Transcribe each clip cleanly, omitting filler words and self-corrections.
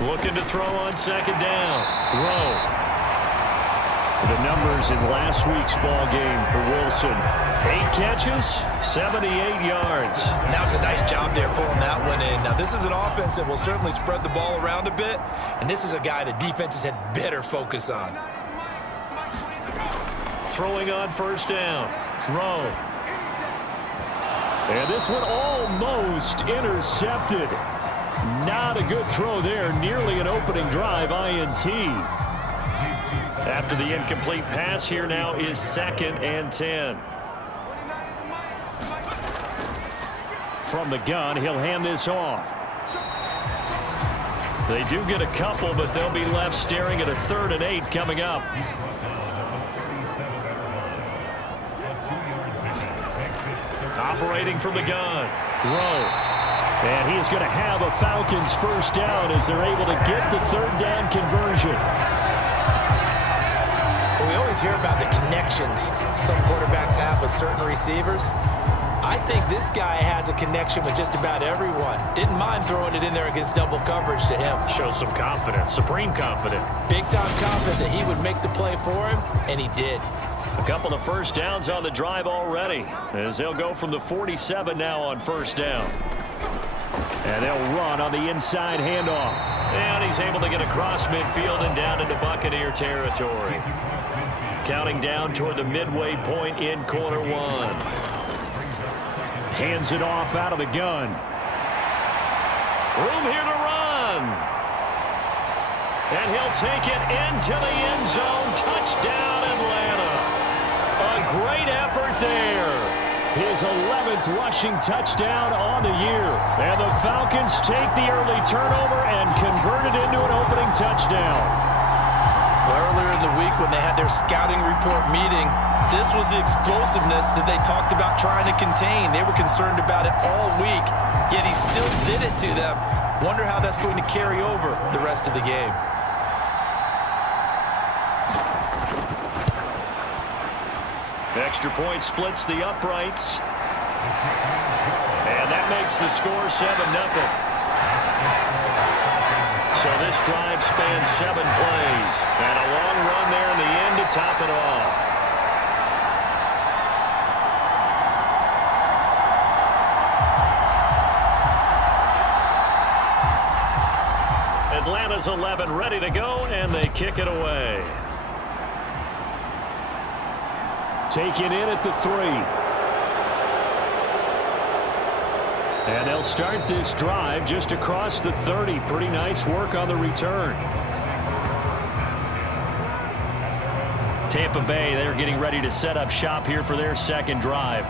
Looking to throw on second down. Rowe. The numbers in last week's ball game for Wilson. 8 catches, 78 yards. That was a nice job there pulling that one in. Now, this is an offense that will certainly spread the ball around a bit, and this is a guy that defenses had better focus on. Throwing on first down. Rowe. And this one almost intercepted. Not a good throw there. Nearly an opening drive INT. After the incomplete pass, here now is 2nd and 10. From the gun, he'll hand this off. They do get a couple, but they'll be left staring at a 3rd and 8 coming up. Operating from the gun. Rowe. And he is going to have a Falcons first down as they're able to get the 3rd down conversion. We always hear about the connections some quarterbacks have with certain receivers. I think this guy has a connection with just about everyone. Didn't mind throwing it in there against double coverage to him. Shows some confidence, supreme confidence. Big-time confidence that he would make the play for him, and he did. A couple of first downs on the drive already, as they'll go from the 47 now on first down. And they'll run on the inside handoff. And he's able to get across midfield and down into Buccaneer territory. Counting down toward the midway point in quarter 1. Hands it off out of the gun. Room here to run. And he'll take it into the end zone. Touchdown, Atlanta. A great effort there. His 11th rushing touchdown on the year. And the Falcons take the early turnover and convert it into an opening touchdown. Well, earlier in the week when they had their scouting report meeting, this was the explosiveness that they talked about trying to contain. They were concerned about it all week, yet he still did it to them. Wonder how that's going to carry over the rest of the game. Extra point splits the uprights. And that makes the score 7-0. So this drive spans 7 plays. And a long run there in the end to top it off. Atlanta's 11 ready to go, and they kick it away. Taken in at the 3. And they'll start this drive just across the 30. Pretty nice work on the return. Tampa Bay, they're getting ready to set up shop here for their second drive.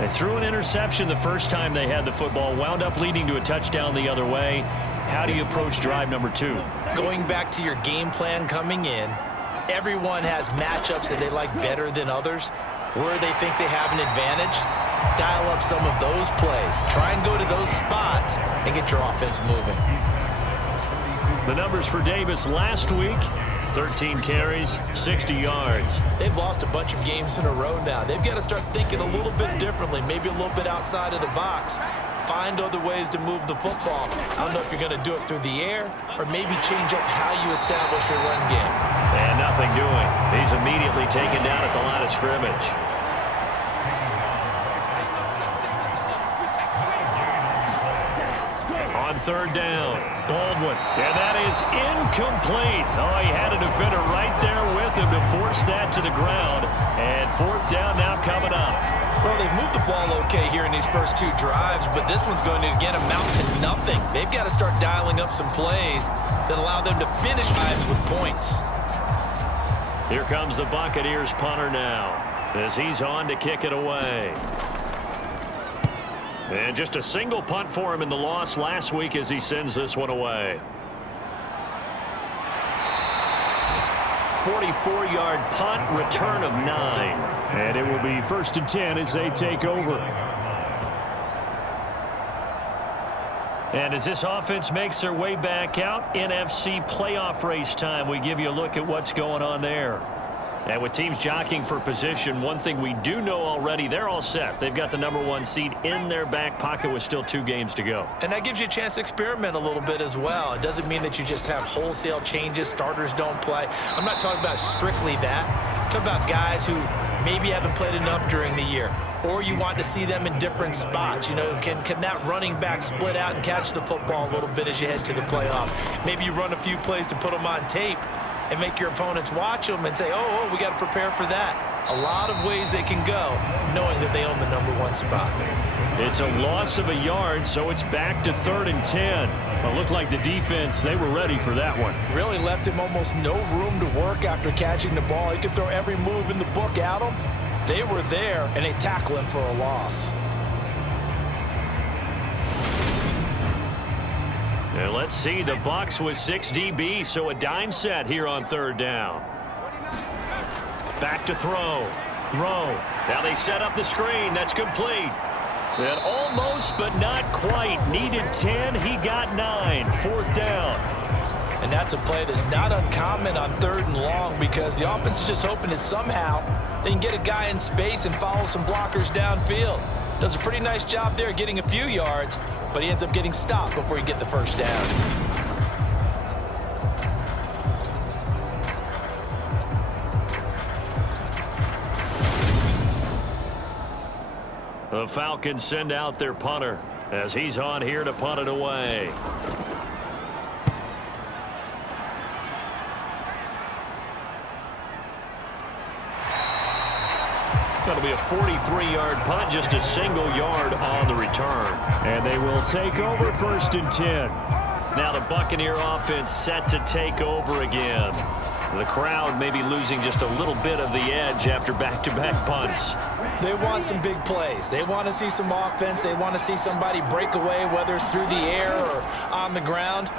They threw an interception the first time they had the football, wound up leading to a touchdown the other way. How do you approach drive number 2? Going back to your game plan coming in, everyone has matchups that they like better than others. Where they think they have an advantage, dial up some of those plays. Try and go to those spots and get your offense moving. The numbers for Davis last week, 13 carries, 60 yards. They've lost a bunch of games in a row now. They've got to start thinking a little bit differently, maybe a little bit outside of the box. Find other ways to move the football. I don't know if you're going to do it through the air or maybe change up how you establish your run game. And nothing doing. He's immediately taken down at the line of scrimmage. On third down, Baldwin. And that is incomplete. Oh, he had a defender right there with him to force that to the ground. And 4th down now coming up. Well, they've moved the ball okay here in these first 2 drives, but this one's going to, again, amount to nothing. They've got to start dialing up some plays that allow them to finish drives with points. Here comes the Buccaneers punter now as he's on to kick it away. And just a single punt for him in the loss last week as he sends this one away. 44-yard punt, return of 9. And it will be 1st and 10 as they take over. And as this offense makes their way back out, NFC playoff race time, we give you a look at what's going on there. And with teams jockeying for position, one thing we do know already, they're all set. They've got the #1 seed in their back pocket with still 2 games to go. And that gives you a chance to experiment a little bit as well. It doesn't mean that you just have wholesale changes, starters don't play. I'm not talking about strictly that. I'm talking about guys who maybe haven't played enough during the year, or you want to see them in different spots. You know, can that running back split out and catch the football a little bit as you head to the playoffs? Maybe you run a few plays to put them on tape and make your opponents watch them and say, oh, we got to prepare for that. A lot of ways they can go, knowing that they own the #1 spot. It's a loss of a yard, so it's back to 3rd and 10. It looked like the defense, they were ready for that one. Really left him almost no room to work after catching the ball. He could throw every move in the book at him. They were there, and they tackle him for a loss. And let's see, the Bucs with 6 DB, so a dime set here on 3rd down. Back to throw. Rowe. Now they set up the screen. That's complete. And almost, but not quite. Needed 10. He got 9. 4th down. And that's a play that's not uncommon on 3rd and long, because the offense is just hoping that somehow they can get a guy in space and follow some blockers downfield. Does a pretty nice job there getting a few yards, but he ends up getting stopped before he gets the 1st down. The Falcons send out their punter as he's on here to punt it away. That'll be a 43-yard punt, just a single yard on the return. And they will take over 1st and 10. Now the Buccaneer offense set to take over again. The crowd may be losing just a little bit of the edge after back-to-back punts. They want some big plays. They want to see some offense. They want to see somebody break away, whether it's through the air or on the ground.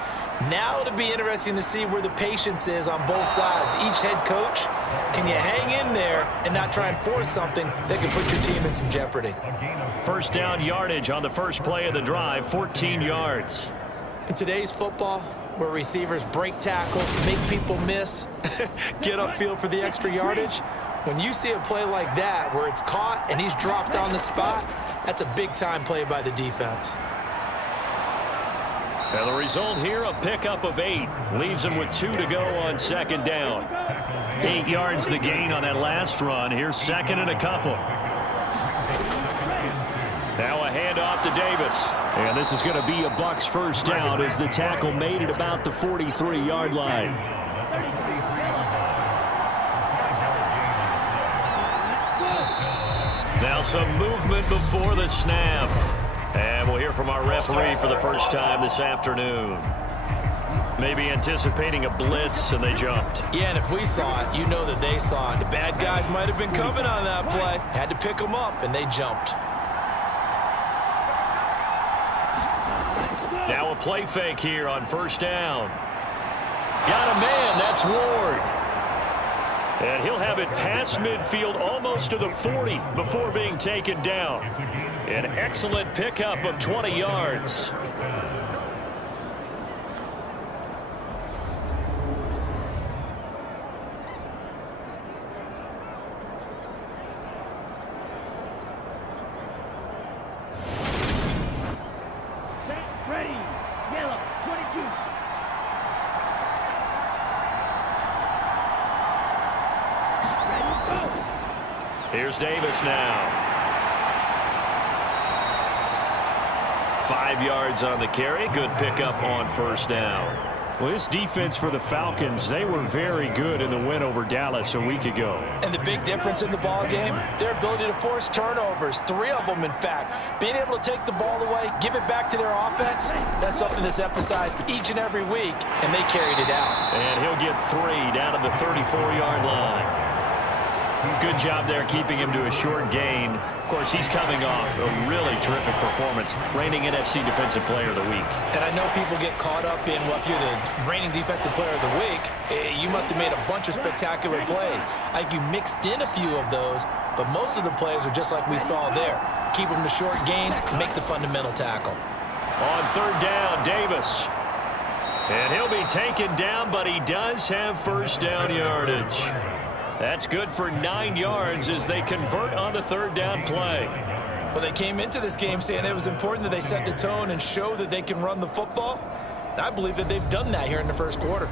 Now it'll be interesting to see where the patience is on both sides. Each head coach, can you hang in there and not try and force something that could put your team in some jeopardy? 1st down yardage on the first play of the drive, 14 yards. In today's football, where receivers break tackles, make people miss, get upfield for the extra yardage, when you see a play like that where it's caught and he's dropped on the spot, that's a big-time play by the defense. And the result here, a pickup of 8. Leaves him with 2 to go on 2nd down. 8 yards the gain on that last run. Here's 2nd and a couple. Now a handoff to Davis. And this is going to be a Bucs 1st down as the tackle made it about the 43-yard line. Now some movement before the snap. And we'll hear from our referee for the first time this afternoon. Maybe anticipating a blitz, and they jumped. Yeah, and if we saw it, you know that they saw it. The bad guys might have been coming on that play. Had to pick them up, and they jumped. Now a play fake here on 1st down. Got a man. That's Ward. And he'll have it past midfield almost to the 40 before being taken down. An excellent pickup of 20 yards. Ready, yellow, 22. Here's Davis now. 5 yards on the carry. Good pickup on 1st down. Well, this defense for the Falcons, they were very good in the win over Dallas a week ago. And the big difference in the ball game, their ability to force turnovers, 3 of them in fact. Being able to take the ball away, give it back to their offense, that's something that's emphasized each and every week, and they carried it out. And he'll get 3 down to the 34-yard line. Good job there keeping him to a short gain. Of course, he's coming off a really terrific performance, reigning NFC Defensive Player of the Week. And I know people get caught up in, well, if you're the reigning Defensive Player of the Week, you must have made a bunch of spectacular plays. I think you mixed in a few of those, but most of the plays are just like we saw there. Keep them to short gains, make the fundamental tackle. On 3rd down, Davis. And he'll be taken down, but he does have 1st down yardage. That's good for 9 yards as they convert on the third down play. Well, they came into this game saying it was important that they set the tone and show that they can run the football. And I believe that they've done that here in the first quarter.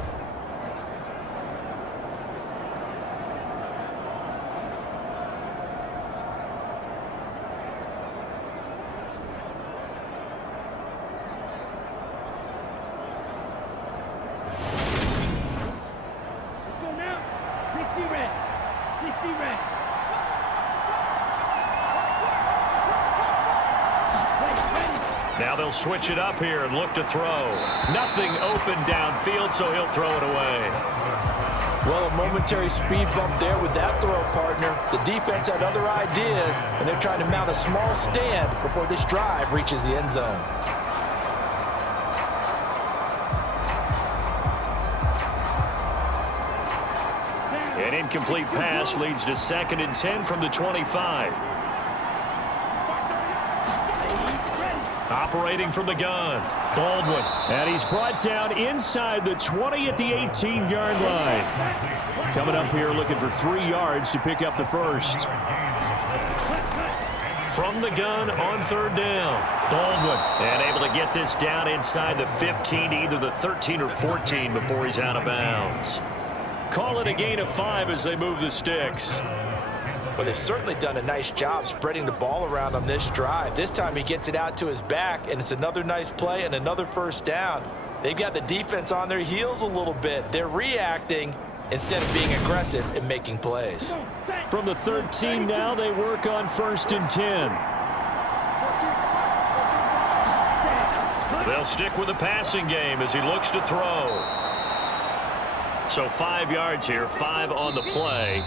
Now they'll switch it up here and look to throw. Nothing open downfield, so he'll throw it away. Well, a momentary speed bump there with that throw, partner. The defense had other ideas, and they're trying to mount a small stand before this drive reaches the end zone. An incomplete pass leads to 2nd and 10 from the 25. Operating from the gun, Baldwin. And he's brought down inside the 20 at the 18-yard line. Coming up here looking for 3 yards to pick up the first. From the gun on third down, Baldwin. And able to get this down inside the 15 to either the 13 or 14 before he's out of bounds. Call it a gain of 5 as they move the sticks. Well, they've certainly done a nice job spreading the ball around on this drive. This time he gets it out to his back, and it's another nice play and another first down. They've got the defense on their heels a little bit. They're reacting instead of being aggressive and making plays. From the 13 now, they work on 1st and 10. They'll stick with the passing game as he looks to throw. So 5 yards here, 5 on the play,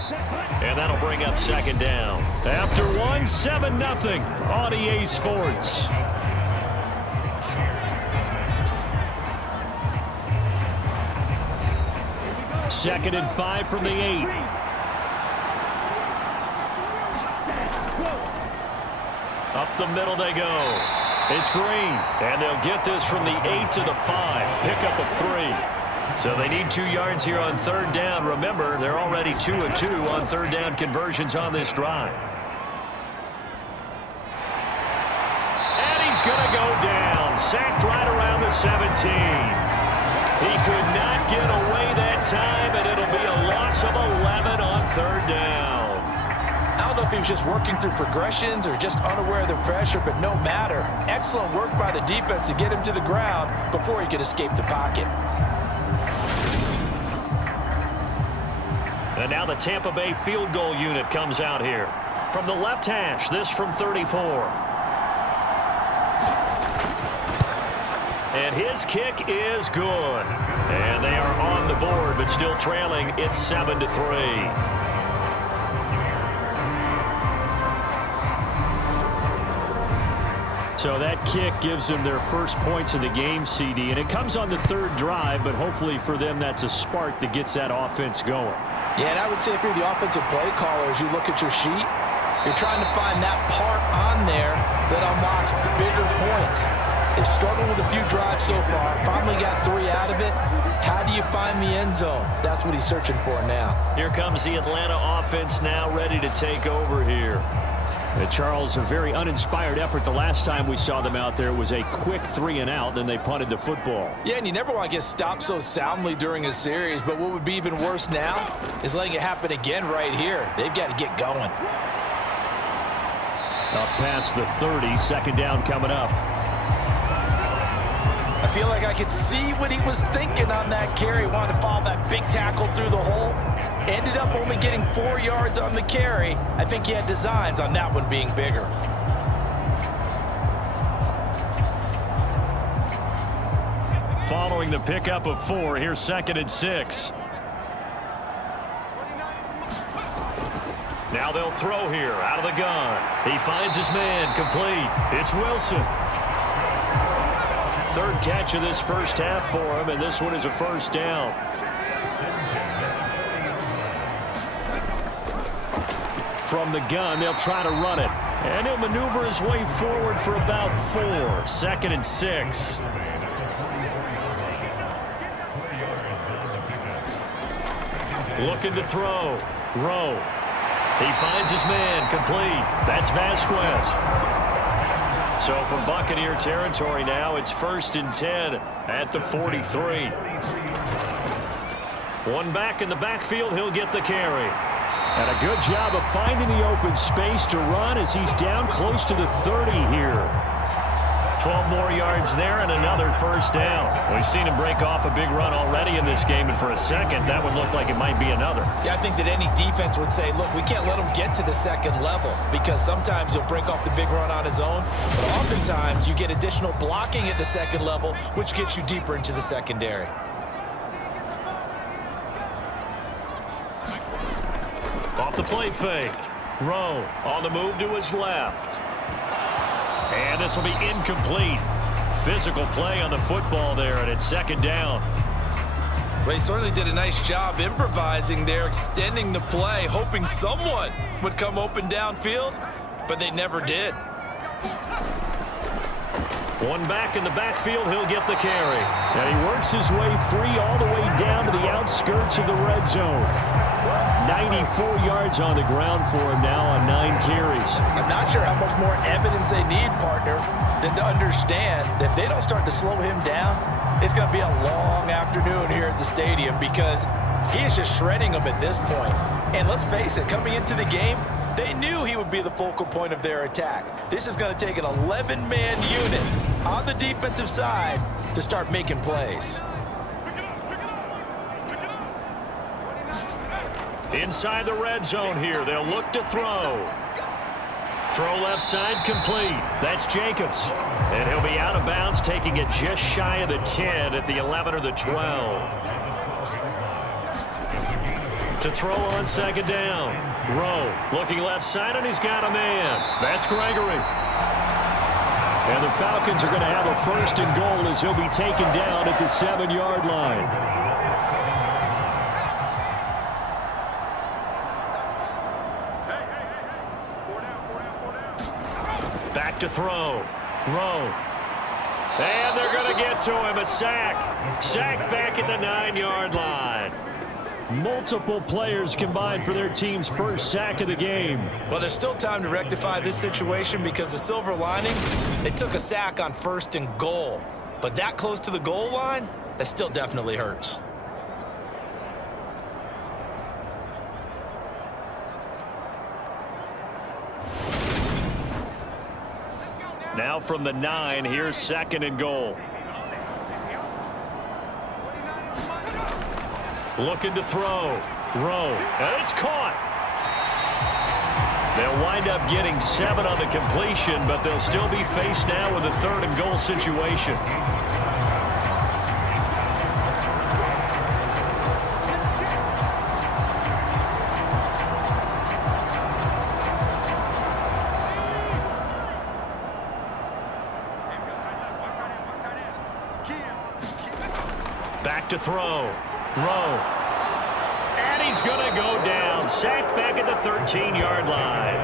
and that'll bring up 2nd down. After 1, 7-0 on EA Sports. Second and 5 from the 8. Up the middle they go. It's Green, and they'll get this from the 8 to the 5. Pick up a 3. So they need 2 yards here on third down. Remember, they're already 2 of 2 on third down conversions on this drive. And he's going to go down. Sacked right around the 17. He could not get away that time, and it'll be a loss of 11 on third down. I don't know if he was just working through progressions or just unaware of the pressure, but no matter. Excellent work by the defense to get him to the ground before he could escape the pocket. And now the Tampa Bay field goal unit comes out here. From the left hash, this from 34. And his kick is good. And they are on the board, but still trailing. It's 7-3. So that kick gives them their first points of the game, CD, and it comes on the third drive, but hopefully for them that's a spark that gets that offense going. Yeah, and I would say if you're the offensive play caller, as you look at your sheet, you're trying to find that part on there that unlocks bigger points. They've struggled with a few drives so far, finally got 3 out of it. How do you find the end zone? That's what he's searching for now. Here comes the Atlanta offense now ready to take over here. Charles, a very uninspired effort the last time we saw them out there. It was a quick 3 and out, then they punted the football. Yeah, and you never want to get stopped so soundly during a series, but what would be even worse now is letting it happen again right here. They've got to get going. Up past the 30, 2nd down coming up. I feel like I could see what he was thinking on that carry. Wanted to follow that big tackle through the hole. Ended up only getting 4 yards on the carry. I think he had designs on that one being bigger. Following the pickup of 4, here's 2nd and 6. Now they'll throw here out of the gun. He finds his man, complete. It's Wilson. 3rd catch of this first half for him, and this one is a first down. From the gun, they'll try to run it. And he'll maneuver his way forward for about 4. 2nd and 6. Looking to throw. Rowe. He finds his man, complete. That's Vasquez. So from Buccaneer territory now, it's 1st and 10 at the 43. One back in the backfield, he'll get the carry. And a good job of finding the open space to run as he's down close to the 30 here. 12 more yards there and another 1st down. We've seen him break off a big run already in this game, and for a second, that would look like it might be another. Yeah, I think that any defense would say, look, we can't let him get to the second level, because sometimes he'll break off the big run on his own, but oftentimes you get additional blocking at the second level, which gets you deeper into the secondary. Off the play fake. Rowe on the move to his left. And this will be incomplete. Physical play on the football there, and it's 2nd down. Well, he certainly did a nice job improvising there, extending the play, hoping someone would come open downfield, but they never did. One back in the backfield, he'll get the carry. And he works his way free all the way down to the outskirts of the red zone. 94 yards on the ground for him now on 9 carries. I'm not sure how much more evidence they need, partner, than to understand that if they don't start to slow him down, it's going to be a long afternoon here at the stadium, because he is just shredding them at this point. And let's face it, coming into the game, they knew he would be the focal point of their attack. This is going to take an 11-man unit on the defensive side to start making plays. Inside the red zone here, they'll look to throw. Throw left side, complete. That's Jacobs. And he'll be out of bounds, taking it just shy of the 10 at the 11 or the 12. To throw on 2nd down. Rowe looking left side, and he's got a man. That's Gregory. And the Falcons are going to have a 1st and goal as he'll be taken down at the 7-yard line. Back to throw. Rowe. And they're going to get to him. A sack. Sack back at the 9-yard line. Multiple players combined for their team's 1st sack of the game. Well, there's still time to rectify this situation, because the silver lining, they took a sack on 1st and goal. But that close to the goal line, that still definitely hurts. Now from the 9, here's 2nd and goal. Looking to throw. Rowe. And it's caught. They'll wind up getting 7 on the completion, but they'll still be faced now with a 3rd and goal situation. Back to throw. Rowe. And he's going to go down. Sacked back at the 13-yard line.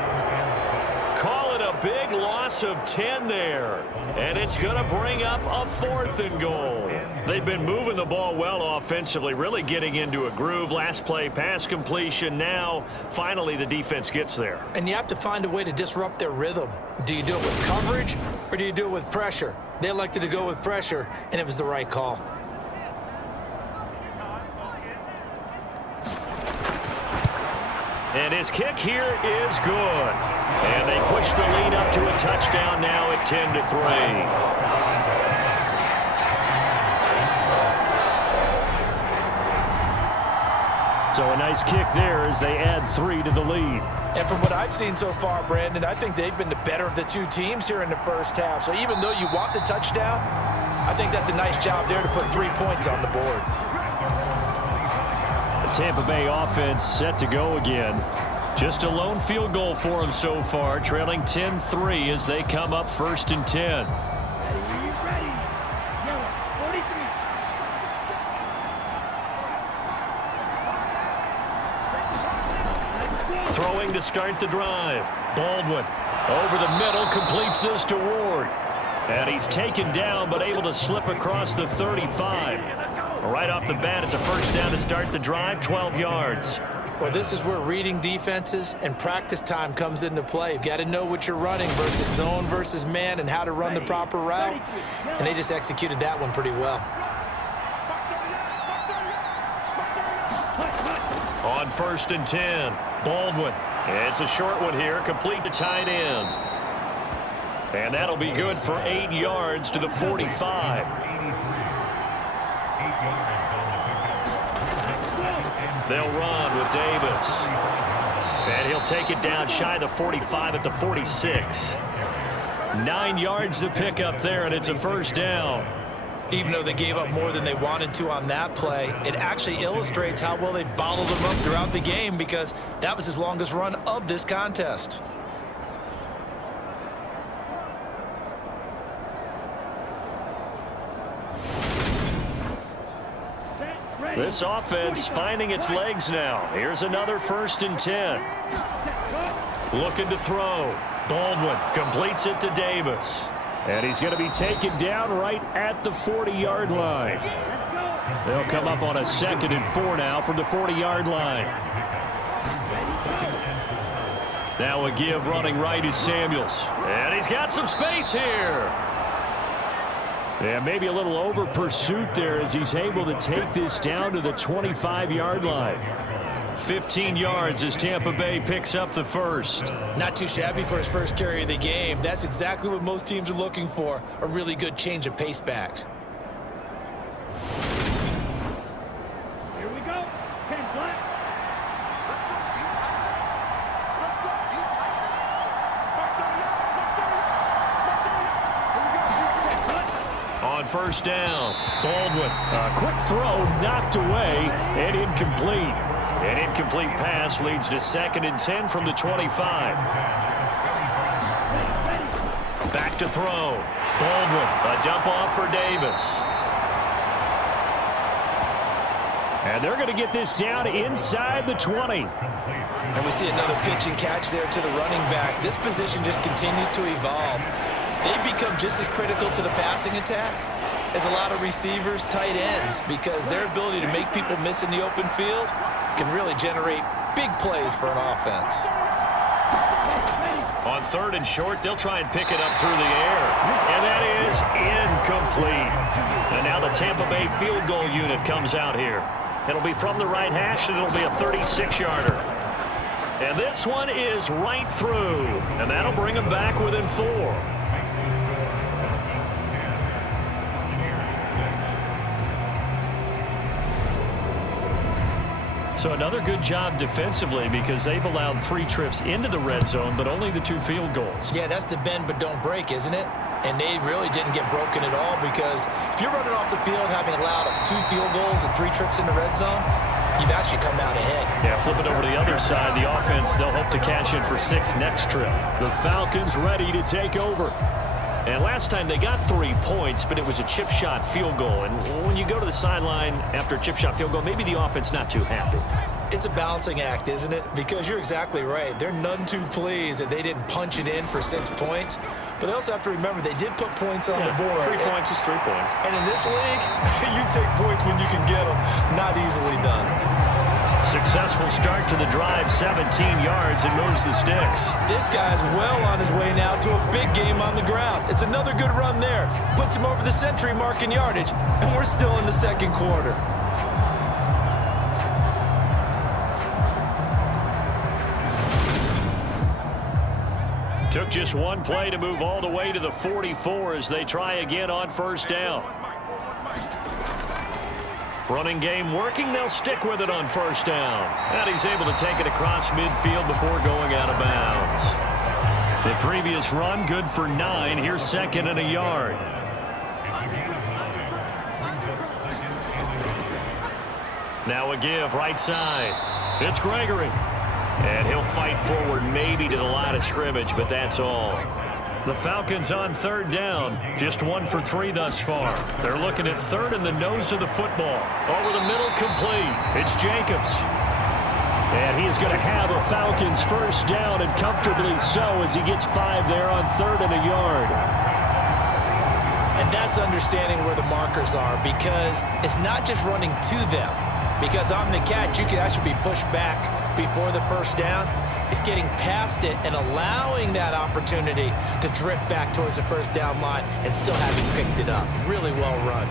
Call it a big loss of 10 there. And it's going to bring up a 4th and goal. They've been moving the ball well offensively, really getting into a groove. Last play, pass completion. Now, finally, the defense gets there. And you have to find a way to disrupt their rhythm. Do you do it with coverage, or do you do it with pressure? They elected to go with pressure, and it was the right call. And his kick here is good. And they push the lead up to a touchdown now at 10-3. So a nice kick there as they add 3 to the lead. And from what I've seen so far, Brandon, I think they've been the better of the 2 teams here in the 1st half. So even though you want the touchdown, I think that's a nice job there to put 3 points on the board. The Tampa Bay offense set to go again. Just a lone field goal for them so far, trailing 10-3 as they come up 1st and 10. Ready. Yellow, 43. Throwing to start the drive. Baldwin over the middle, completes this to Ward. And he's taken down, but able to slip across the 35. Right off the bat, it's a 1st down to start the drive, 12 yards. Well, this is where reading defenses and practice time comes into play. You've got to know what you're running versus zone versus man and how to run the proper route. And they just executed that one pretty well. On 1st and 10, Baldwin. It's a short one here, complete to tight end. And that'll be good for 8 yards to the 45. They'll run with Davis. And he'll take it down shy of the 45 at the 46. 9 yards to pick up there, and it's a first down. Even though they gave up more than they wanted to on that play, it actually illustrates how well they bottled them up throughout the game, because that was his longest run of this contest. This offense finding its legs now. Here's another 1st and 10. Looking to throw. Baldwin completes it to Davis. And he's going to be taken down right at the 40-yard line. They'll come up on a 2nd and 4 now from the 40-yard line. Now a give running right is Samuels. And he's got some space here. Yeah, maybe a little over pursuit there as he's able to take this down to the 25-yard line. 15 yards as Tampa Bay picks up the first. Not too shabby for his first carry of the game. That's exactly what most teams are looking for, a really good change of pace back. Here we go. 10 flat. Let's go, you Let's go, you On 1st down, Baldwin. A quick throw knocked away and incomplete. An incomplete pass leads to 2nd and 10 from the 25. Back to throw. Baldwin, a dump off for Davis. And they're going to get this down inside the 20. And we see another pitch and catch there to the running back. This position just continues to evolve. They become just as critical to the passing attack as a lot of receivers, tight ends, because their ability to make people miss in the open field can really generate big plays for an offense. On 3rd and short, they'll try and pick it up through the air. And that is incomplete. And now the Tampa Bay field goal unit comes out here. It'll be from the right hash, and it'll be a 36-yarder. And this one is right through. And that'll bring them back within 4. So another good job defensively, because they've allowed 3 trips into the red zone, but only the 2 field goals. Yeah, that's the bend but don't break, isn't it? And they really didn't get broken at all, because if you're running off the field having allowed 2 field goals and 3 trips in the red zone, you've actually come out ahead. Yeah, flip it over to the other side. The offense, they'll hope to cash in for 6 next trip. The Falcons ready to take over. And last time they got 3 points, but it was a chip shot field goal. And when you go to the sideline after a chip shot field goal, maybe the offense not too happy. It's a balancing act, isn't it? Because you're exactly right. They're none too pleased that they didn't punch it in for 6 points. But they also have to remember they did put points on the board. 3 points is 3 points. And in this league, you take points when you can get them. Not easily done. Successful start to the drive, 17 yards, and moves the sticks. This guy's well on his way now to a big game on the ground. It's another good run there. Puts him over the century mark in yardage, and we're still in the 2nd quarter. Took just 1 play to move all the way to the 44 as they try again on 1st down. Running game working. They'll stick with it on 1st down. And he's able to take it across midfield before going out of bounds. The previous run good for 9. Here's 2nd and a yard. Now a give right side. It's Gregory. And he'll fight forward maybe to the line of scrimmage, but that's all. The Falcons on 3rd down. Just 1 for 3 thus far. They're looking at 3rd in the nose of the football. Over the middle, complete. It's Jacobs. And he is going to have a Falcons 1st down, and comfortably so, as he gets 5 there on 3rd and a yard. And that's understanding where the markers are, because it's not just running to them. because on the catch, you can actually be pushed back before the first down. It's getting past it and allowing that opportunity to drift back towards the first down line and still having picked it up. Really well run.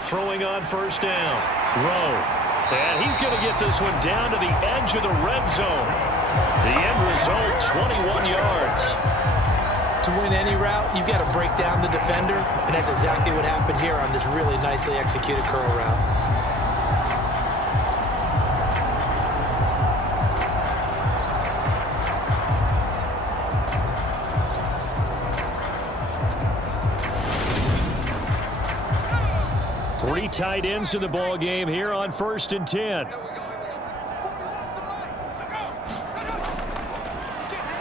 Throwing on first down. Rowe. And he's going to get this one down to the edge of the red zone. The end result, 21 yards. To win any route, you've got to break down the defender, and that's exactly what happened here on this really nicely executed curl route. Three tight ends in the ball game here on 1st and 10.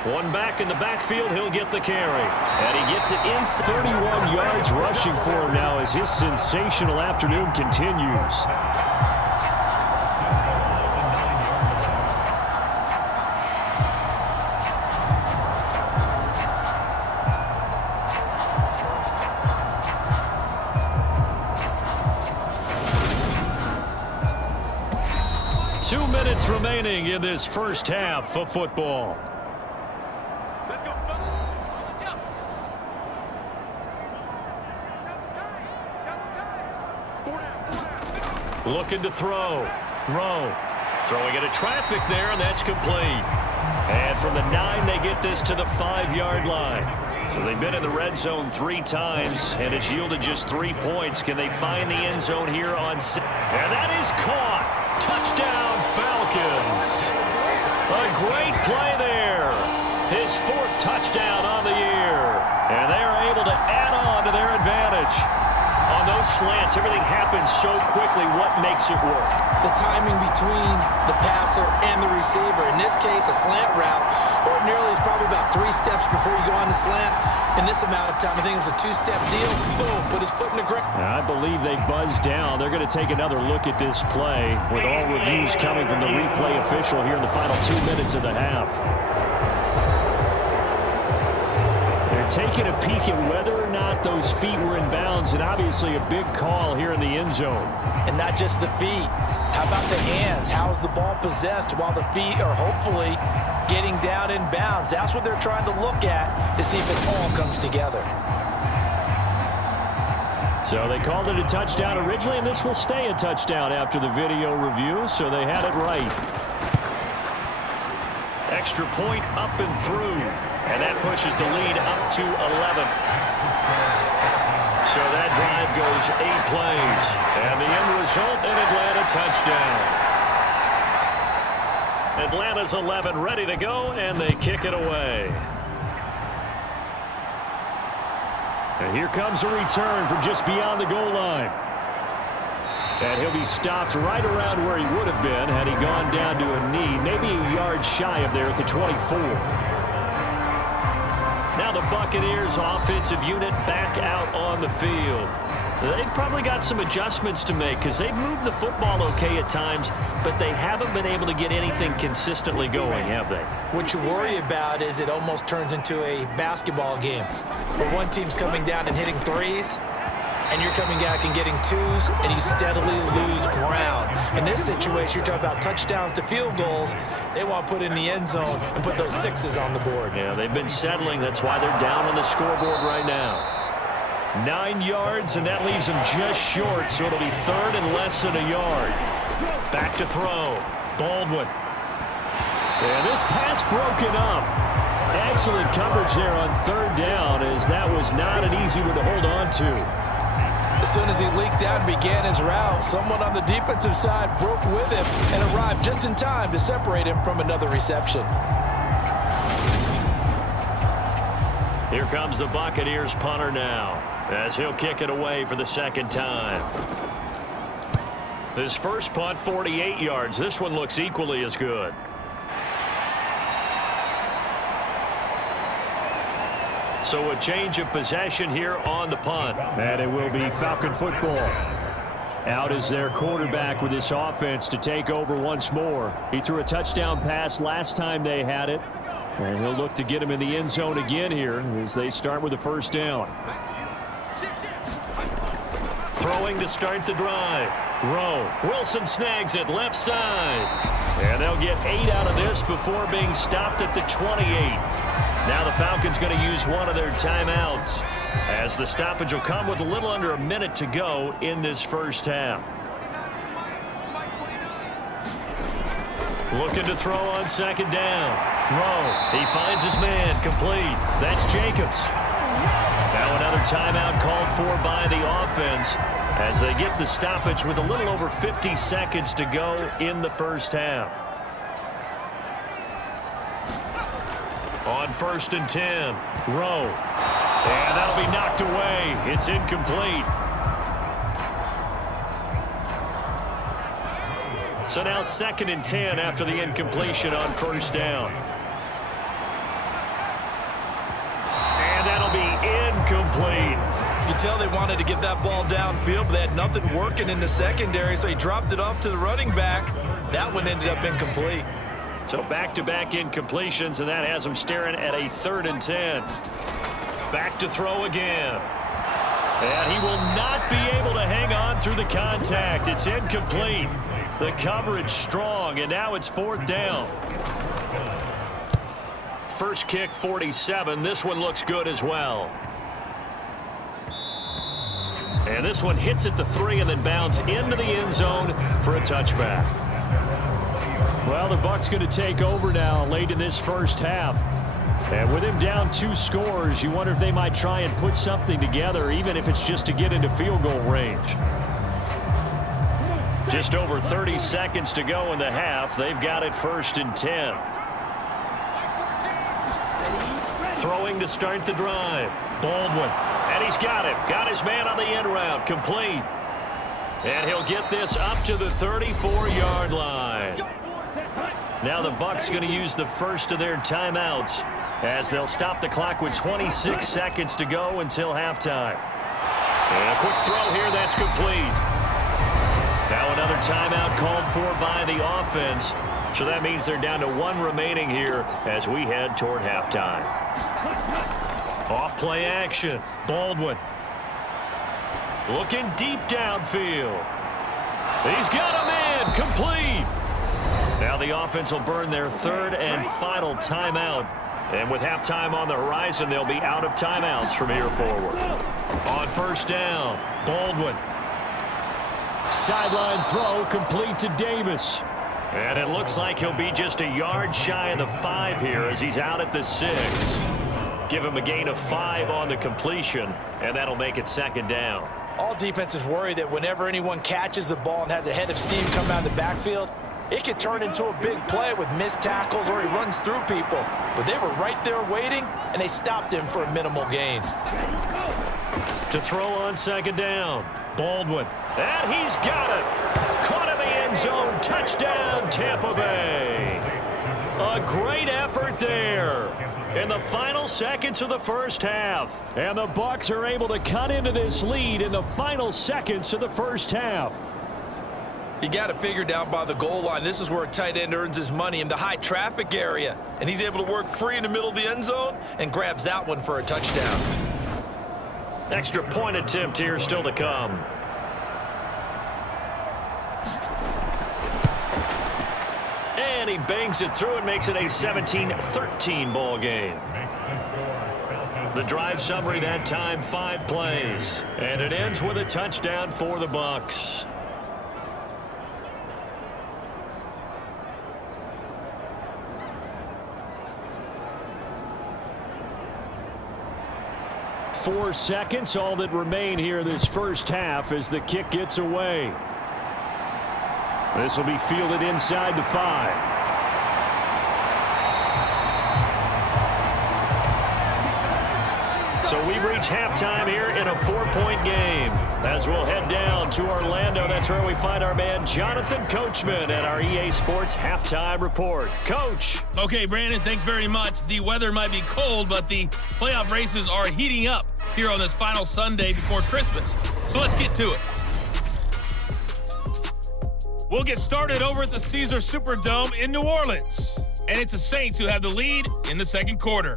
One back in the backfield, he'll get the carry. And he gets it in 31 yards rushing for him now as his sensational afternoon continues. Two minutes remaining in this first half of football. Looking to throw. Rowe throwing into traffic there, and that's complete. And from the 9, they get this to the 5-yard line. So they've been in the red zone 3 times, and it's yielded just 3 points. Can they find the end zone here on 6? And that is caught. Touchdown, Falcons. A great play there. His 4th touchdown on the year. And they are able to add on to their advantage. On those slants, everything happens so quickly. What makes it work? The timing between the passer and the receiver. In this case, a slant route ordinarily is probably about 3 steps before you go on the slant. In this amount of time, I think it was a 2-step deal. Boom, put his foot in the grip. I believe they buzzed down. They're going to take another look at this play with all reviews coming from the replay official here in the final 2 minutes of the half. Taking a peek at whether or not those feet were in bounds, and obviously a big call here in the end zone. And not just the feet. How about the hands? How's the ball possessed while the feet are hopefully getting down in bounds? That's what they're trying to look at to see if it all comes together. So they called it a touchdown originally, and this will stay a touchdown after the video review, so they had it right. Extra point up and through. And that pushes the lead up to 11. So that drive goes 8 plays. And the end result, an Atlanta touchdown. Atlanta's 11 ready to go, and they kick it away. And here comes a return from just beyond the goal line. And he'll be stopped right around where he would have been had he gone down to a knee, maybe a yard shy of there at the 24. Now the Buccaneers offensive unit back out on the field. They've probably got some adjustments to make because they've moved the football okay at times, but they haven't been able to get anything consistently going, have they? What you worry about is it almost turns into a basketball game where one team's coming down and hitting 3s, and you're coming back and getting 2s, and you steadily lose ground. In this situation, you're talking about touchdowns to field goals. They want to put in the end zone and put those 6s on the board. Yeah, they've been settling. That's why they're down on the scoreboard right now. 9 yards, and that leaves them just short, so it'll be 3rd and less than a yard. Back to throw. Baldwin. And this pass broken up. Excellent coverage there on 3rd down, as that was not an easy one to hold on to. As soon as he leaked out and began his route, someone on the defensive side broke with him and arrived just in time to separate him from another reception. Here comes the Buccaneers punter now, as he'll kick it away for the 2nd time. His first punt, 48 yards. This one looks equally as good. So a change of possession here on the punt. And it will be Falcon football. Out is their quarterback with this offense to take over once more. He threw a touchdown pass last time they had it. And he'll look to get him in the end zone again here as they start with a first down. Throwing to start the drive. Rowe. Wilson snags it left side. And they'll get 8 out of this before being stopped at the 28. Now the Falcons going to use one of their timeouts, as the stoppage will come with a little under a minute to go in this first half. Looking to throw on second down. Rowe. He finds his man. Complete. That's Jacobs. Now another timeout called for by the offense as they get the stoppage with a little over 50 seconds to go in the first half. On first and 10, Rowe. And that'll be knocked away. It's incomplete. So now second and 10 after the incompletion on first down. And that'll be incomplete. You can tell they wanted to get that ball downfield, but they had nothing working in the secondary, so he dropped it off to the running back. That one ended up incomplete. So back-to-back incompletions, and that has them staring at a 3rd and 10. Back to throw again. And he will not be able to hang on through the contact. It's incomplete. The coverage strong, and now it's 4th down. First kick, 47. This one looks good as well. And this one hits at the 3 and then bounds into the end zone for a touchback. Well, the Bucs going to take over now late in this first half. And with him down 2 scores, you wonder if they might try and put something together, even if it's just to get into field goal range. Just over 30 seconds to go in the half. They've got it 1st and 10. Throwing to start the drive. Baldwin. And he's got it. Got his man on the end route. Complete. And he'll get this up to the 34-yard line. Now the Bucs going to use the first of their timeouts as they'll stop the clock with 26 seconds to go until halftime. And a quick throw here. That's complete. Now another timeout called for by the offense. So that means they're down to 1 remaining here as we head toward halftime. Off play action. Baldwin. Looking deep downfield. He's got a man. Complete. Now the offense will burn their 3rd and final timeout. And with halftime on the horizon, they'll be out of timeouts from here forward. On first down, Baldwin. Sideline throw complete to Davis. And it looks like he'll be just a yard shy of the 5 here as he's out at the 6. Give him a gain of 5 on the completion, and that'll make it 2nd down. All defenses worry that whenever anyone catches the ball and has a head of steam come out of the backfield, it could turn into a big play with missed tackles or he runs through people. But they were right there waiting, and they stopped him for a minimal gain. To throw on 2nd down, Baldwin. And he's got it. Caught in the end zone. Touchdown, Tampa Bay. A great effort there in the final seconds of the first half. And the Bucs are able to cut into this lead in the final seconds of the first half. You got it figured out by the goal line. This is where a tight end earns his money, in the high traffic area. And he's able to work free in the middle of the end zone and grabs that one for a touchdown. Extra point attempt here still to come. And he bangs it through and makes it a 17-13 ball game. The drive summary that time, 5 plays. And it ends with a touchdown for the Bucs. Four seconds, all that remain here this first half as the kick gets away. This will be fielded inside the 5. So we've reached halftime here in a 4-point game. As we'll head down to Orlando, that's where we find our man Jonathan Coachman at our EA Sports Halftime Report. Coach. Okay, Brandon, thanks very much. The weather might be cold, but the playoff races are heating up here on this final Sunday before Christmas. So let's get to it. We'll get started over at the Caesars Superdome in New Orleans. and it's the Saints who have the lead in the second quarter.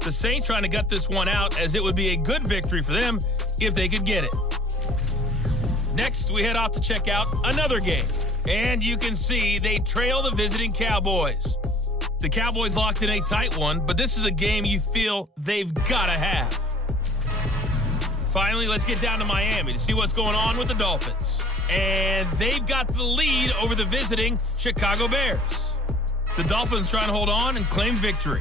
The Saints trying to gut this one out, as it would be a good victory for them if they could get it. Next, we head off to check out another game, and you can see they trail the visiting Cowboys. The Cowboys locked in a tight one, but this is a game you feel they've got to have. Finally, let's get down to Miami to see what's going on with the Dolphins. And they've got the lead over the visiting Chicago Bears. The Dolphins trying to hold on and claim victory.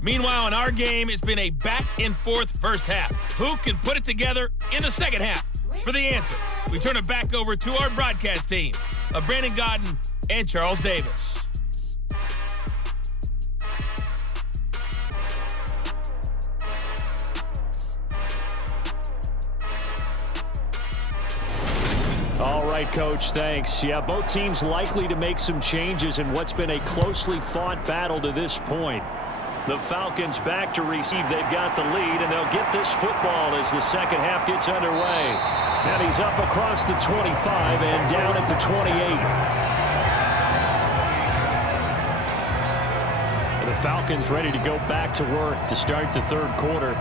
Meanwhile, in our game, it's been a back-and-forth first half. Who can put it together in the second half? For the answer, we turn it back over to our broadcast team of Brandon Godden and Charles Davis. All right, Coach, thanks. Yeah, both teams likely to make some changes in what's been a closely fought battle to this point. The Falcons back to receive. They've got the lead, and they'll get this football as the second half gets underway. And he's up across the 25 and down at the 28. The Falcons ready to go back to work to start the third quarter.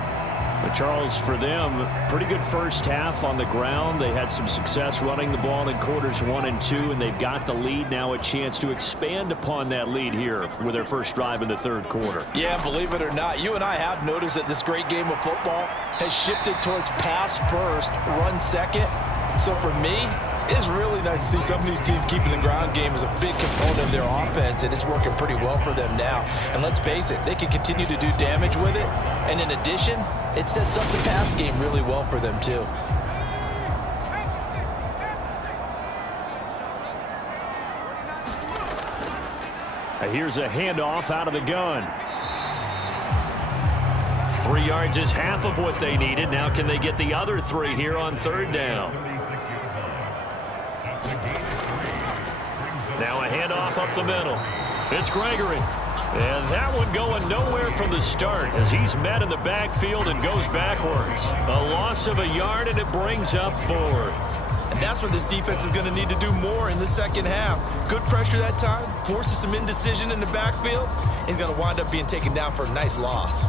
But Charles, for them, pretty good first half on the ground. They had some success running the ball in quarters 1 and 2, and they've got the lead now, a chance to expand upon that lead here with their first drive in the third quarter. Yeah, believe it or not, you and I have noticed that this great game of football has shifted towards pass first, run second. So for me, it's really nice to see some of these teams keeping the ground game as a big component of their offense, and it's working pretty well for them now. And let's face it, they can continue to do damage with it. And in addition, it sets up the pass game really well for them, too. Here's a handoff out of the gun. 3 yards is half of what they needed. Now can they get the other 3 here on third down? Now a handoff up the middle. It's Gregory. And that one going nowhere from the start as he's met in the backfield and goes backwards. A loss of a yard, and it brings up 4th. And that's what this defense is going to need to do more in the second half. Good pressure that time, forces some indecision in the backfield. He's going to wind up being taken down for a nice loss.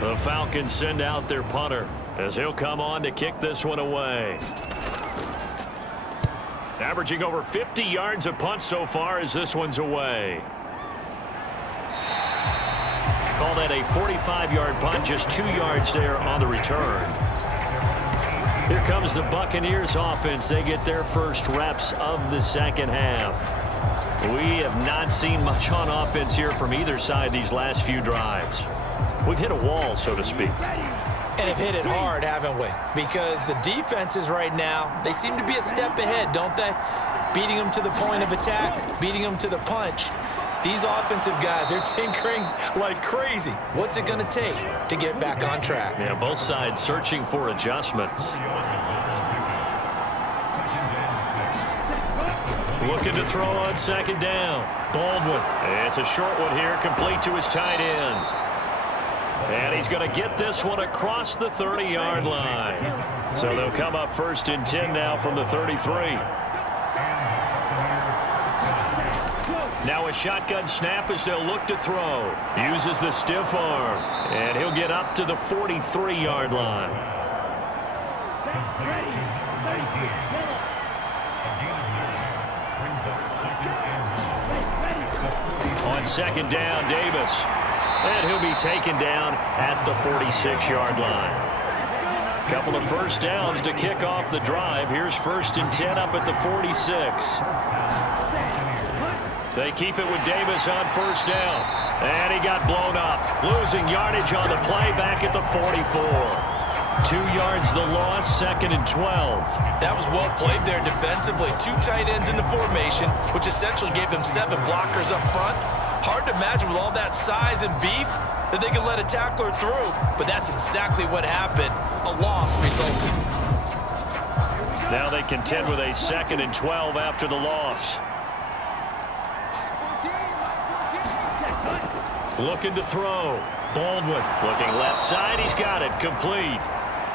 The Falcons send out their punter as he'll come on to kick this one away. Averaging over 50 yards a punt so far as this one's away. Call that a 45-yard punt, just 2 yards there on the return. Here comes the Buccaneers offense. They get their first reps of the second half. We have not seen much on offense here from either side these last few drives. We've hit a wall, so to speak. And have hit it hard, haven't we? Because the defenses right now, they seem to be a step ahead, don't they? Beating them to the point of attack, beating them to the punch. These offensive guys, they're tinkering like crazy. What's it going to take to get back on track? Yeah, both sides searching for adjustments. Looking to throw on second down. Baldwin. It's a short one here, complete to his tight end. And he's going to get this one across the 30-yard line. So they'll come up 1st and 10 now from the 33. Now a shotgun snap as they'll look to throw. Uses the stiff arm. And he'll get up to the 43-yard line. On second down, Davis. And he'll be taken down at the 46-yard line. Couple of first downs to kick off the drive. Here's 1st and 10 up at the 46. They keep it with Davis on 1st down. And he got blown up. Losing yardage on the play back at the 44. 2 yards the loss, 2nd and 12. That was well played there defensively. 2 tight ends in the formation, which essentially gave them 7 blockers up front. Hard to imagine with all that size and beef that they could let a tackler through, but that's exactly what happened. A loss resulted. Now they contend with a 2nd and 12 after the loss. Looking to throw. Baldwin looking left side. He's got it complete.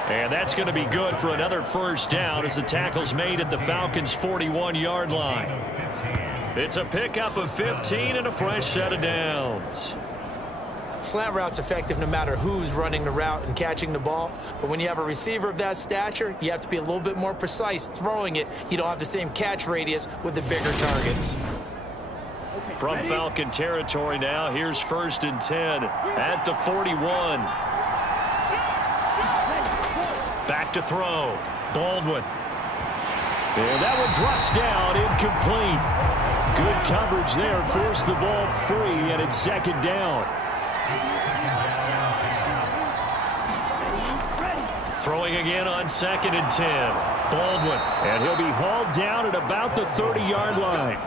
And that's going to be good for another first down as the tackle's made at the Falcons' 41-yard line. It's a pickup of 15 and a fresh set of downs. Slant route's effective no matter who's running the route and catching the ball. But when you have a receiver of that stature, you have to be a little bit more precise throwing it. You don't have the same catch radius with the bigger targets. From Falcon territory now, here's 1st and 10 at the 41. Back to throw. Baldwin. And that one drops down, incomplete. Good coverage there, forced the ball free, and it's 2nd down. Throwing again on 2nd and 10. Baldwin. And he'll be hauled down at about the 30-yard line.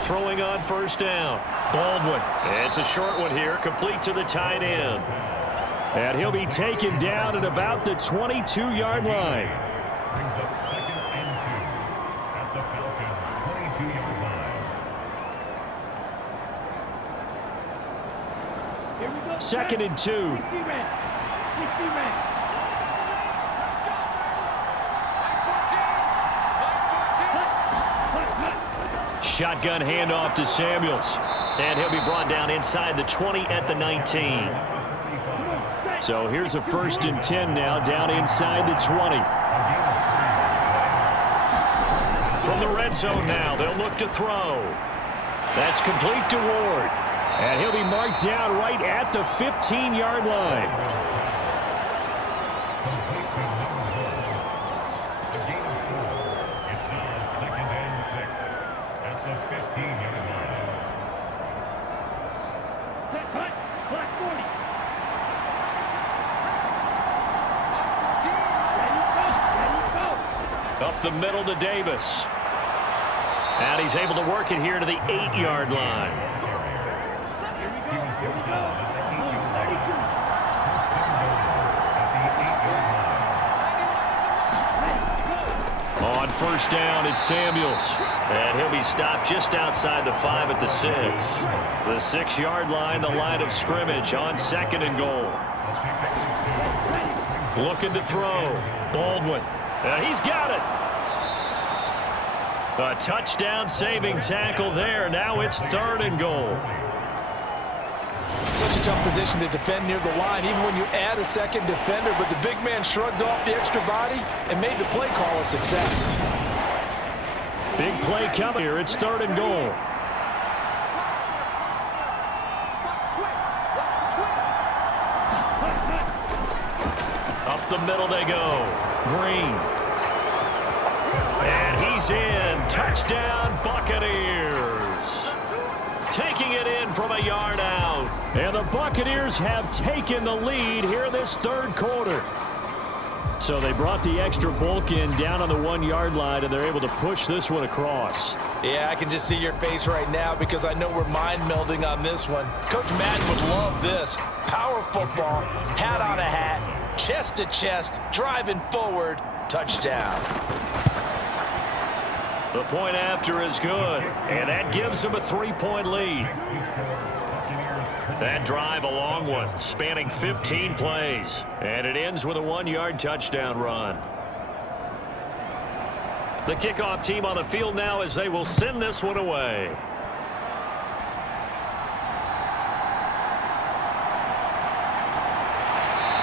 Throwing on 1st down. Baldwin. It's a short one here, complete to the tight end. And he'll be taken down at about the 22-yard line. 2nd and 2. Shotgun handoff to Samuels. And he'll be brought down inside the 20 at the 19. So here's a 1st and 10 now, down inside the 20. From the red zone now, they'll look to throw. That's complete to Ward. And he'll be marked down right at the 15-yard line. Up the middle to Davis. And he's able to work it here to the 8-yard line. On 1st down, it's Samuels. And he'll be stopped just outside the 5 at the 6. The 6-yard line, the line of scrimmage on 2nd and goal. Looking to throw. Baldwin. He's got it. A touchdown-saving tackle there. Now it's 3rd and goal. Such a tough position to defend near the line, even when you add a 2nd defender. But the big man shrugged off the extra body and made the play call a success. Big play coming here. It's 3rd and goal. Up the middle they go. Green. And he's in. Touchdown, Buccaneers. Taking it in from a yard out. And the Buccaneers have taken the lead here this 3rd quarter. So they brought the extra bulk in down on the 1-yard line, and they're able to push this one across. Yeah, I can just see your face right now because I know we're mind melding on this one. Coach Madden would love this. Power football, hat on a hat, chest to chest, driving forward, touchdown. The point after is good, and that gives them a 3-point lead. That drive, a long one, spanning 15 plays, and it ends with a 1-yard touchdown run. The kickoff team on the field now as they will send this one away.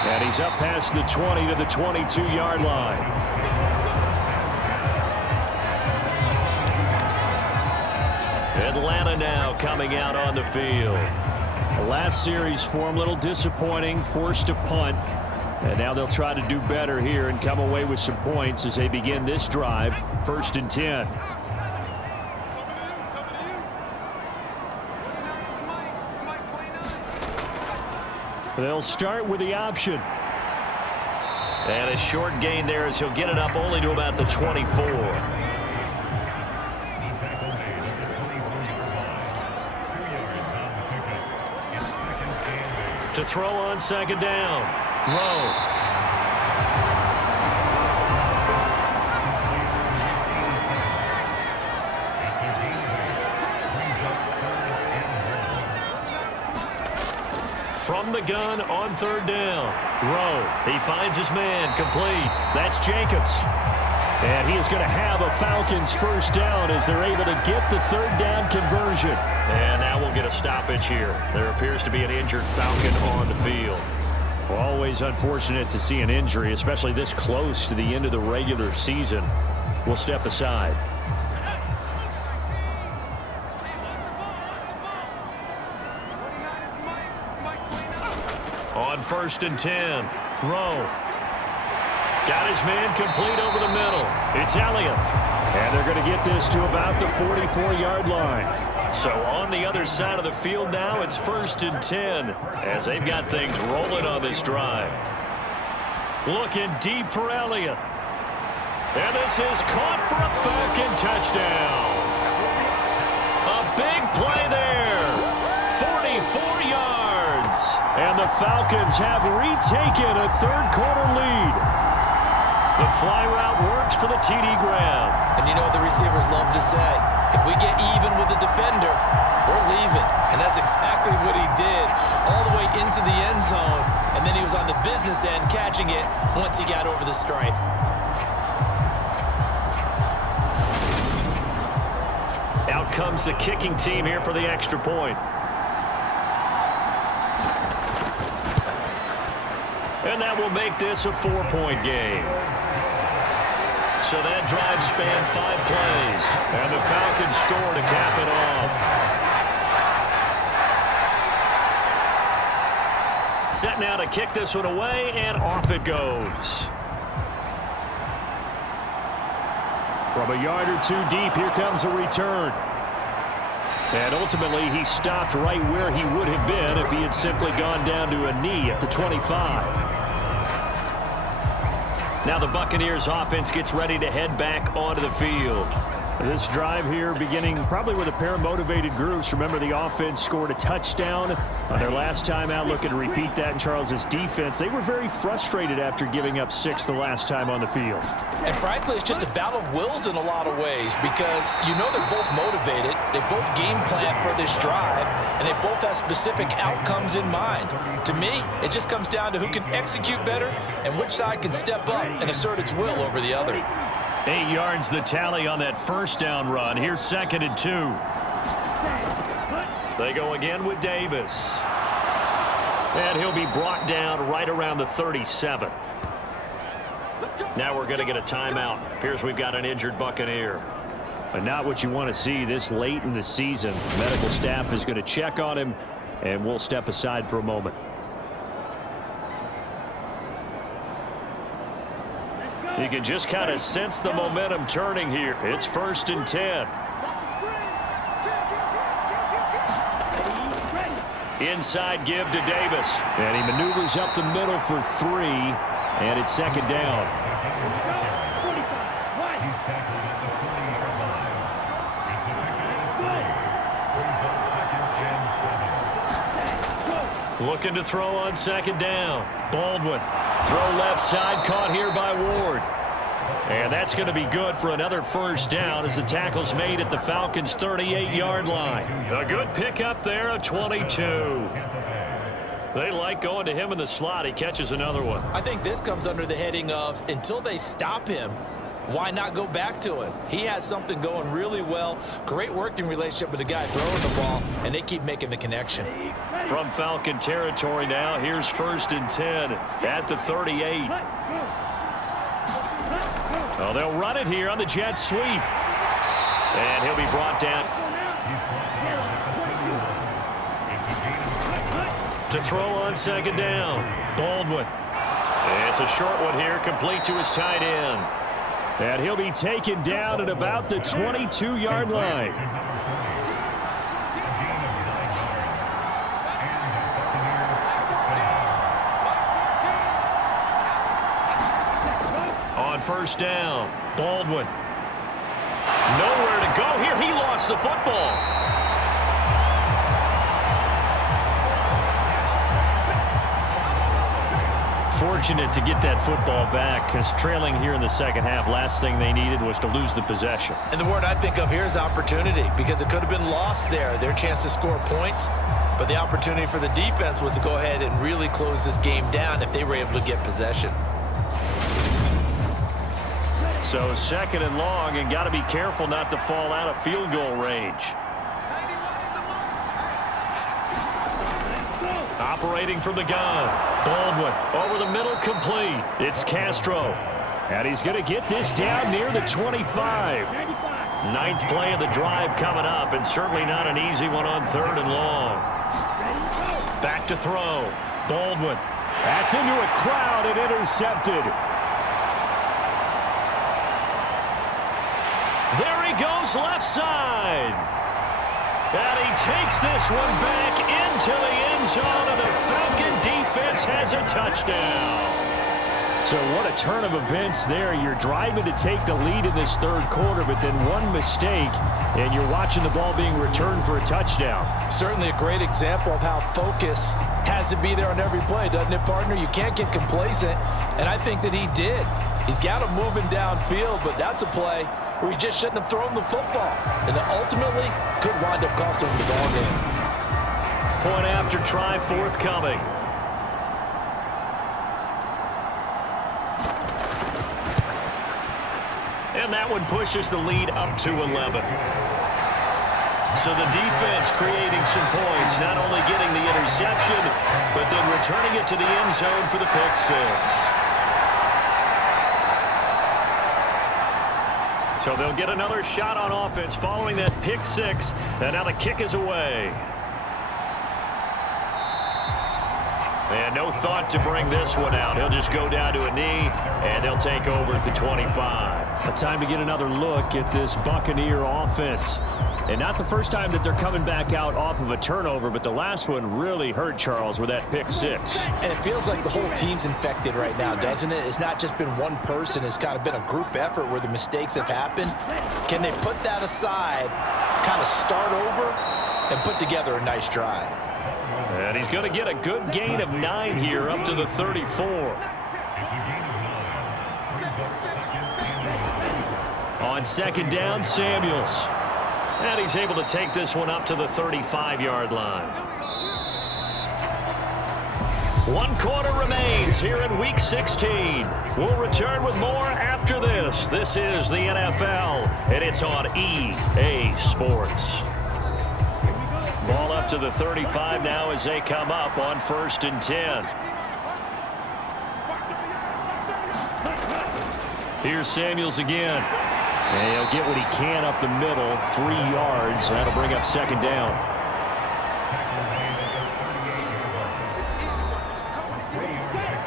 And he's up past the 20 to the 22-yard line. Atlanta now coming out on the field. The last series for him, a little disappointing, forced to punt. And now they'll try to do better here and come away with some points as they begin this drive, 1st and 10. They'll start with the option. And a short gain there as he'll get it up only to about the 24. To throw on 2nd down. Low. from the gun on third down. Rowe, he finds his man, complete. That's Jacobs. And he is going to have a Falcons first down as they're able to get the third down conversion. And now we'll get a stoppage here. There appears to be an injured Falcon on the field. Always unfortunate to see an injury, especially this close to the end of the regular season. We'll step aside. On 1st and 10, Rowe. Got his man complete over the middle. It's Elliott. And they're going to get this to about the 44-yard line. So on the other side of the field now, it's 1st and 10 as they've got things rolling on this drive. Looking deep for Elliott. And this is caught for a Falcon touchdown. A big play there. 44 yards. And the Falcons have retaken a third-quarter lead. The fly route works for the TD grab. And you know what the receivers love to say? If we get even with the defender, we're leaving. And that's exactly what he did all the way into the end zone. And then he was on the business end catching it once he got over the stripe. Out comes the kicking team here for the extra point. And that will make this a 4-point game. So that drive spanned 5 plays. And the Falcons score to cap it off. Set now to kick this one away, and off it goes. From a yard or two deep, here comes a return. And ultimately, he stopped right where he would have been if he had simply gone down to a knee at the 25. Now the Buccaneers offense gets ready to head back onto the field. This drive here beginning probably with a pair of motivated groups. Remember, the offense scored a touchdown on their last time out. Looking to repeat that in Charles's defense. They were very frustrated after giving up 6 the last time on the field. And frankly, it's just a battle of wills in a lot of ways because you know they're both motivated. They both game plan for this drive, and they both have specific outcomes in mind. To me, it just comes down to who can execute better and which side can step up and assert its will over the other. 8 yards the tally on that first down run. Here's 2nd and 2. They go again with Davis. And he'll be brought down right around the 37. Now we're going to get a timeout. Appears we've got an injured Buccaneer. But not what you want to see this late in the season. Medical staff is going to check on him, and we'll step aside for a moment. You can just kind of sense the momentum turning here. It's 1st and 10. Inside give to Davis. And he maneuvers up the middle for 3, and it's 2nd down. Looking to throw on 2nd down. Baldwin. Throw left side, caught here by Ward. And that's going to be good for another first down as the tackle's made at the Falcons' 38-yard line. A good pickup there, a 22. They like going to him in the slot. He catches another one. I think this comes under the heading of until they stop him, why not go back to him? He has something going really well. Great working relationship with the guy throwing the ball, and they keep making the connection. From Falcon territory now, here's 1st and 10 at the 38. Oh, they'll run it here on the jet sweep. And he'll be brought down. To throw on 2nd down. Baldwin. It's a short one here, complete to his tight end. And he'll be taken down at about the 22-yard line. On 1st down, Baldwin. Nowhere to go here. He lost the football. Fortunate to get that football back because trailing here in the second half, last thing they needed was to lose the possession. And the word I think of here is opportunity because it could have been lost there. Their chance to score points. But the opportunity for the defense was to go ahead and really close this game down if they were able to get possession. So 2nd and long, and got to be careful not to fall out of field goal range. Operating from the gun. Baldwin over the middle, complete. It's Castro. And he's going to get this down near the 25. 9th play of the drive coming up, and certainly not an easy one on 3rd and long. Back to throw. Baldwin. That's into a crowd and intercepted. There he goes, left side. And he takes this one back into the end zone, and the Falcon defense has a touchdown. So what a turn of events there. You're driving to take the lead in this 3rd quarter, but then one mistake, and you're watching the ball being returned for a touchdown. Certainly a great example of how focus has to be there on every play, doesn't it, partner? You can't get complacent, and I think that he did. He's got him moving downfield, but that's a play where he just shouldn't have thrown the football, and that ultimately could wind up costing him the ball game. Point after try forthcoming. And that one pushes the lead up to 11. So the defense creating some points, not only getting the interception, but then returning it to the end zone for the pick 6. So they'll get another shot on offense following that pick 6, and now the kick is away. And no thought to bring this one out. He'll just go down to a knee, and they'll take over at the 25. A time to get another look at this Buccaneer offense. And not the first time that they're coming back out off of a turnover, but the last one really hurt, Charles, with that pick 6. And it feels like the whole team's infected right now, doesn't it? It's not just been one person. It's kind of been a group effort where the mistakes have happened. Can they put that aside, kind of start over, and put together a nice drive? And he's going to get a good gain of 9 here up to the 34. On 2nd down, Samuels. And he's able to take this one up to the 35-yard line. 1 quarter remains here in Week 16. We'll return with more after this. This is the NFL, and it's on EA Sports. Ball up to the 35 now as they come up on 1st and 10. Here's Samuels again. And he'll get what he can up the middle, 3 yards. That'll bring up 2nd down.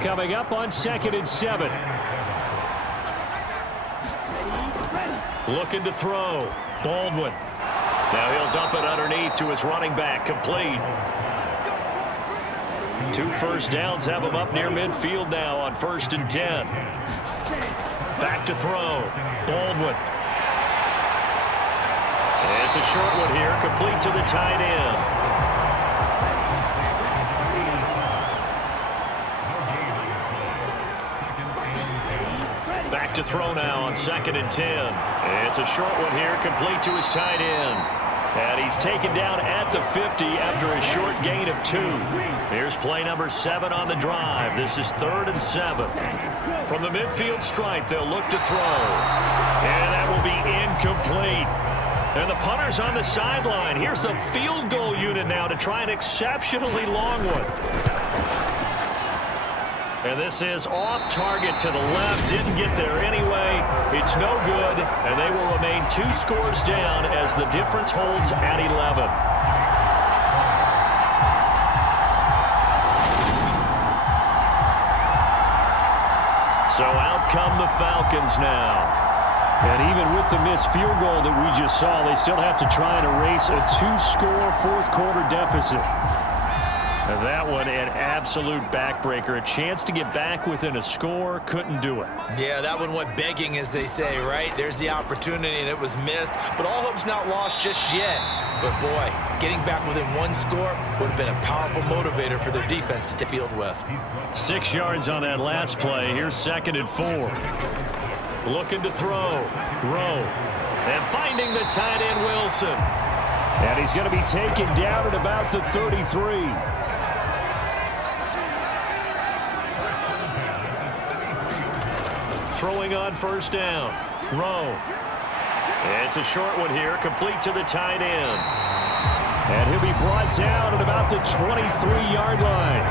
Coming up on 2nd and 7. Looking to throw. Baldwin. Now he'll dump it underneath to his running back, complete. 2 first downs have him up near midfield now on 1st and 10. Back to throw. Baldwin. It's a short one here, complete to the tight end. Back to throw now on 2nd and 10. It's a short one here, complete to his tight end. And he's taken down at the 50 after a short gain of 2. Here's play number 7 on the drive. This is 3rd and 7. From the midfield stripe, they'll look to throw. And that will be incomplete. And the punter's on the sideline. Here's the field goal unit now to try an exceptionally long one. And this is off target to the left. Didn't get there anyway. It's no good. And they will remain 2 scores down as the difference holds at 11. So out come the Falcons now. And even with the missed field goal that we just saw, they still have to try and erase a 2-score 4th quarter deficit. And that one, an absolute backbreaker. A chance to get back within a score, couldn't do it. Yeah, that one went begging, as they say, right? There's the opportunity, and it was missed. But all hope's not lost just yet. But, boy, getting back within 1 score would have been a powerful motivator for their defense to field with. 6 yards on that last play. Here's 2nd and 4. Looking to throw. Rowe. And finding the tight end, Wilson. And he's going to be taken down at about the 33. Throwing on first down. Rowe. It's a short one here, complete to the tight end. And he'll be brought down at about the 23-yard line.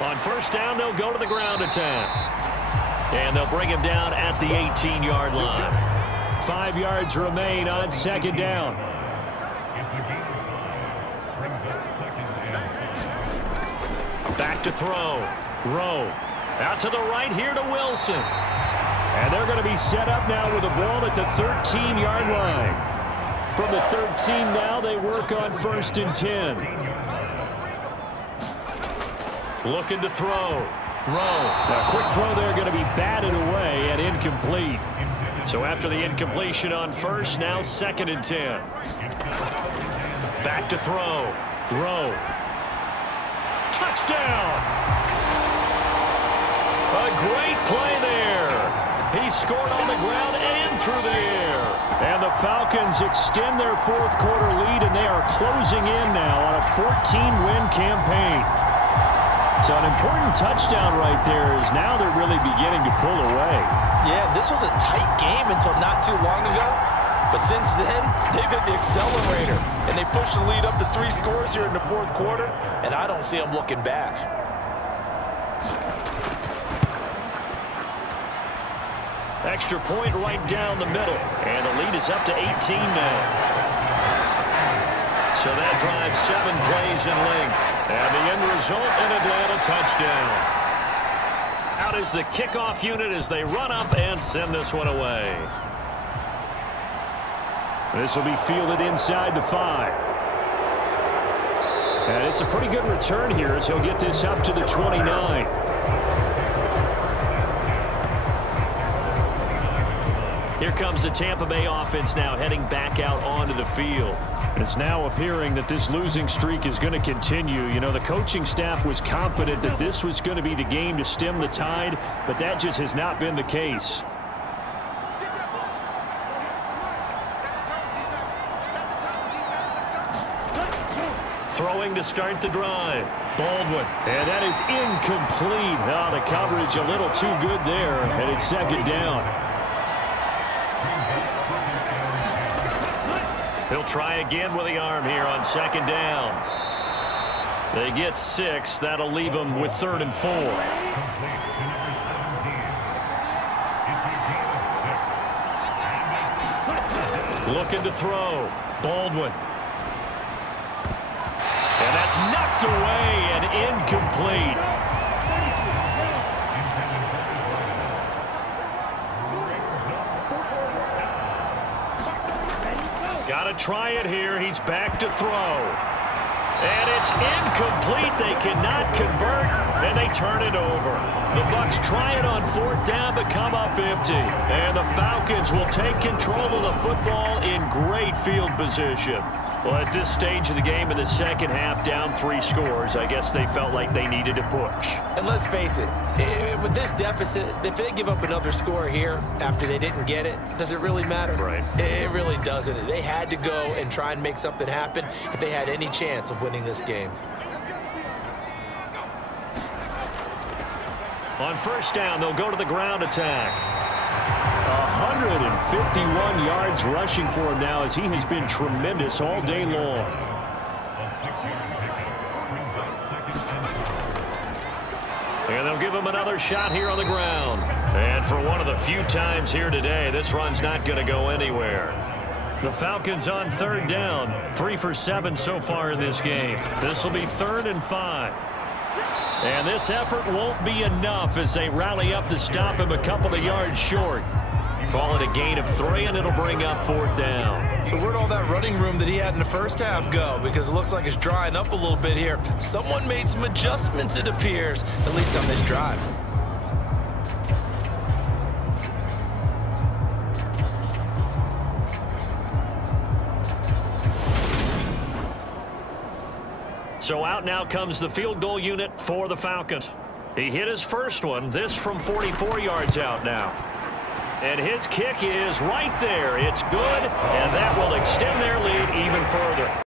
On first down, they'll go to the ground attack. And they'll bring him down at the 18-yard line. 5 yards remain on second down. Back to throw. Rowe. Out to the right here to Wilson. And they're going to be set up now with a ball at the 13-yard line. From the 13 now, they work on first and 10. Looking to throw. Rowe. A quick throw there going to be batted away and incomplete. So after the incompletion on first, now second and 10. Back to throw. Rowe. Touchdown! A great play there. He scored on the ground and through the air. And the Falcons extend their fourth quarter lead, and they are closing in now on a 14-win campaign. So an important touchdown right there is now they're really beginning to pull away. Yeah, this was a tight game until not too long ago. But since then, they've hit the accelerator. And they pushed the lead up to 3 scores here in the fourth quarter. And I don't see them looking back. Extra point right down the middle. And the lead is up to 18 now. So that drives 7 plays in length. And the end result, an Atlanta touchdown. Out is the kickoff unit as they run up and send this one away. This will be fielded inside the 5. And it's a pretty good return here as he'll get this up to the 29. Here comes the Tampa Bay offense now heading back out onto the field. It's now appearing that this losing streak is going to continue. You know, the coaching staff was confident that this was going to be the game to stem the tide, but that just has not been the case. Throwing to start the drive. Baldwin. And that is incomplete. Oh, the coverage a little too good there, and it's second down. He'll try again with the arm here on second down. They get 6. That'll leave them with 3rd and 4. Looking to throw. Baldwin. And that's knocked away and incomplete. Got to try it here. He's back to throw. And it's incomplete. They cannot convert, and they turn it over. The Bucs try it on 4th down, but come up empty. And the Falcons will take control of the football in great field position. Well, at this stage of the game in the second half, down 3 scores, I guess they felt like they needed a push. And let's face it, with this deficit, if they give up another score here after they didn't get it, does it really matter? Right. It really doesn't. They had to go and try and make something happen if they had any chance of winning this game. On first down, they'll go to the ground attack. 151 yards rushing for him now as he has been tremendous all day long. And they'll give him another shot here on the ground. And for one of the few times here today, this run's not going to go anywhere. The Falcons on 3rd down, 3 for 7 so far in this game. This will be 3rd and 5. And this effort won't be enough as they rally up to stop him a couple of yards short. Call it a gain of 3, and it'll bring up 4th down. So where'd all that running room that he had in the first half go? Because it looks like it's drying up a little bit here. Someone made some adjustments, it appears, at least on this drive. So out now comes the field goal unit for the Falcons. He hit his first one, this from 44 yards out now. And his kick is right there. It's good, and that will extend their lead even further.